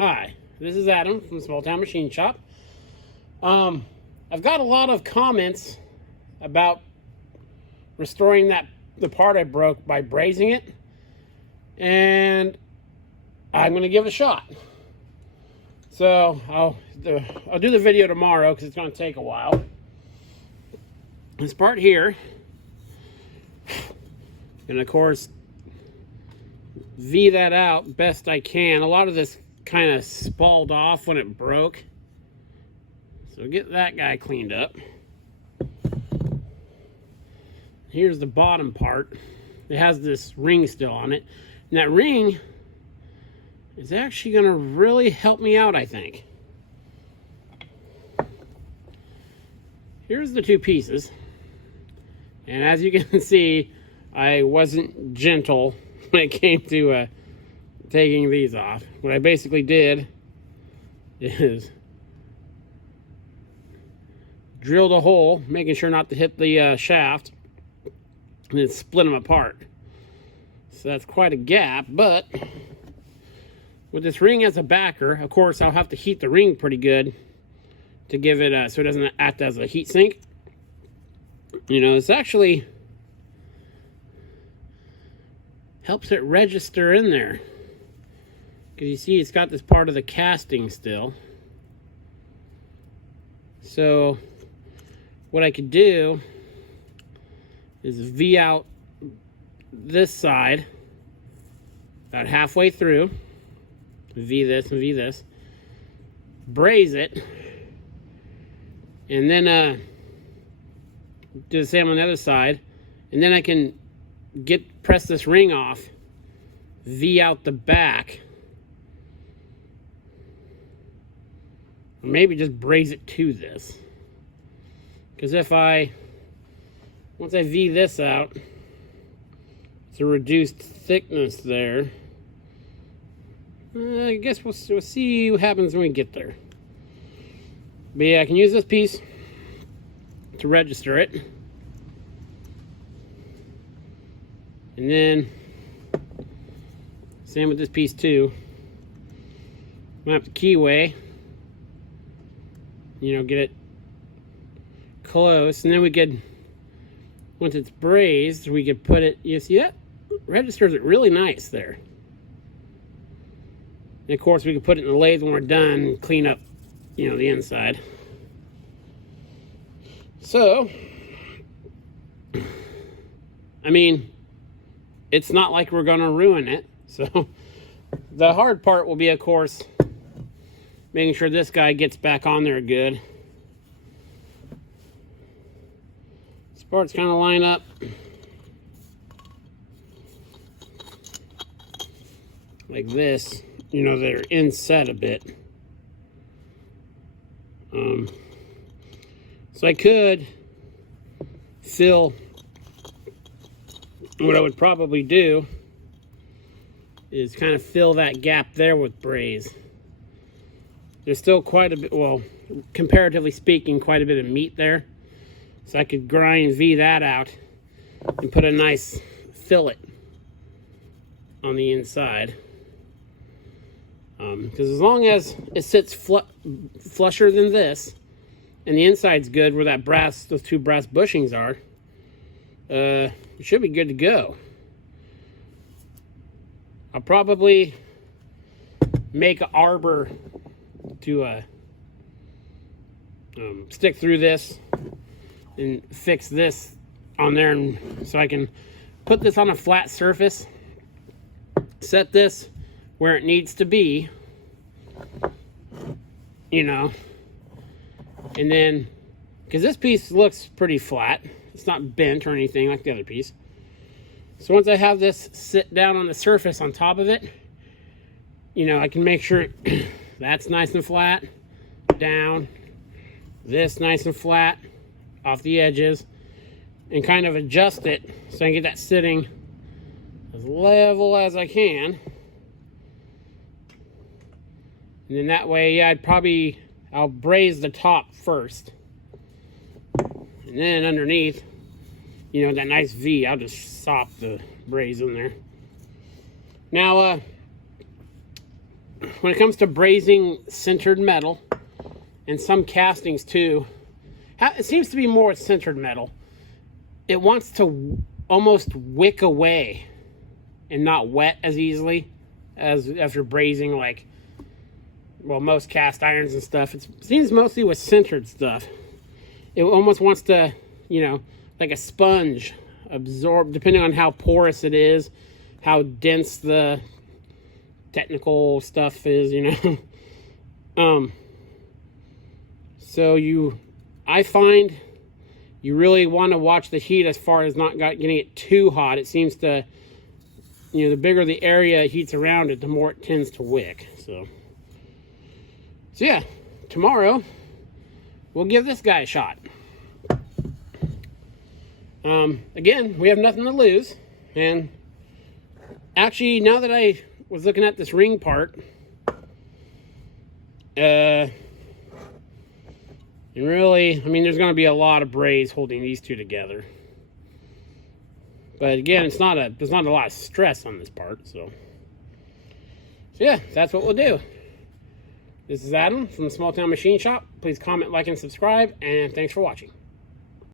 Hi, this is Adam from Small Town Machine Shop. I've got a lot of comments about restoring the part I broke by brazing it, and I'm going to give it a shot. So I'll do the video tomorrow because it's going to take a while. This part here, and of course V that out best I can. A lot of this kind of spalled off when it broke, so get that guy cleaned up. Here's the bottom part. It has this ring still on it, and that ring is actually going to really help me out, I think. Here's the two pieces, and as you can see, I wasn't gentle when it came to taking these off. What I basically did is drilled a hole, making sure not to hit the shaft, and then split them apart. So that's quite a gap, but with this ring as a backer, of course, I'll have to heat the ring pretty good to give it so it doesn't act as a heat sink. You know, it's actually helps it register in there, because you see it's got this part of the casting still. So what I could do is V out this side about halfway through, V this and V this, braze it, and then do the same on the other side, and then I can press this ring off, V out the back, or maybe just braze it to this, because once I V this out, it's a reduced thickness there. I guess we'll see what happens when we get there. But yeah, I can use this piece to register it. And then, same with this piece too. I'm gonna have to keyway, get it close, and then we could, once it's brazed, we could put it, you see that? Registers it really nice there. And of course we could put it in the lathe when we're done and clean up, the inside. So, I mean, it's not like we're gonna ruin it. So the hard part will be, of course, making sure this guy gets back on there good. These parts kind of line up. Like this, they're inset a bit. So I could fill, what I would probably do is kind of fill that gap there with braze. There's still quite a bit, well, comparatively speaking, quite a bit of meat there. So I could grind V that out and put a nice fillet on the inside. Because as long as it sits flusher than this, and the inside's good where those two brass bushings are, it should be good to go. I'll probably make an arbor to stick through this and fix this on there, and so I can put this on a flat surface, set this where it needs to be, and then, because this piece looks pretty flat, it's not bent or anything like the other piece. So once I have this sit down on the surface on top of it, I can make sure that's nice and flat, down, this nice and flat, off the edges, and kind of adjust it so I can get that sitting as level as I can. And then that way, I'll braze the top first. And then underneath, that nice V, I'll just sop the braze in there. Now, when it comes to brazing sintered metal, and some castings too, it seems to be more with sintered metal. It wants to almost wick away and not wet as easily as if you're brazing, like, well, most cast irons and stuff. It seems mostly with sintered stuff. It almost wants to, you know, like a sponge, absorb, depending on how porous it is, how dense the technical stuff is, you know. So I find you really want to watch the heat as far as not getting it too hot. It seems to, you know, the bigger the area it heats around it, the more it tends to wick. So yeah, tomorrow we'll give this guy a shot. Again, we have nothing to lose. And actually, now that I was looking at this ring part, and really, I mean, there's going to be a lot of braze holding these two together. But again, there's not a lot of stress on this part, so yeah, that's what we'll do. This is Adam from the Small Town Machine Shop. Please comment, like, and subscribe, and thanks for watching.